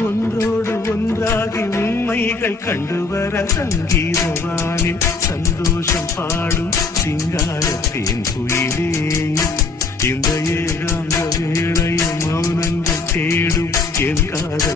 ஒன்றோடு ஒன்றாகி உண்மைகள் கண்டுவர சங்கீதவானில் சந்தோஷம் பாடும் சிங்காரத்தேன் குயிலே இந்த ஏகாந்த வேளையும் மௌனங்கள் தேடும் என் காதல்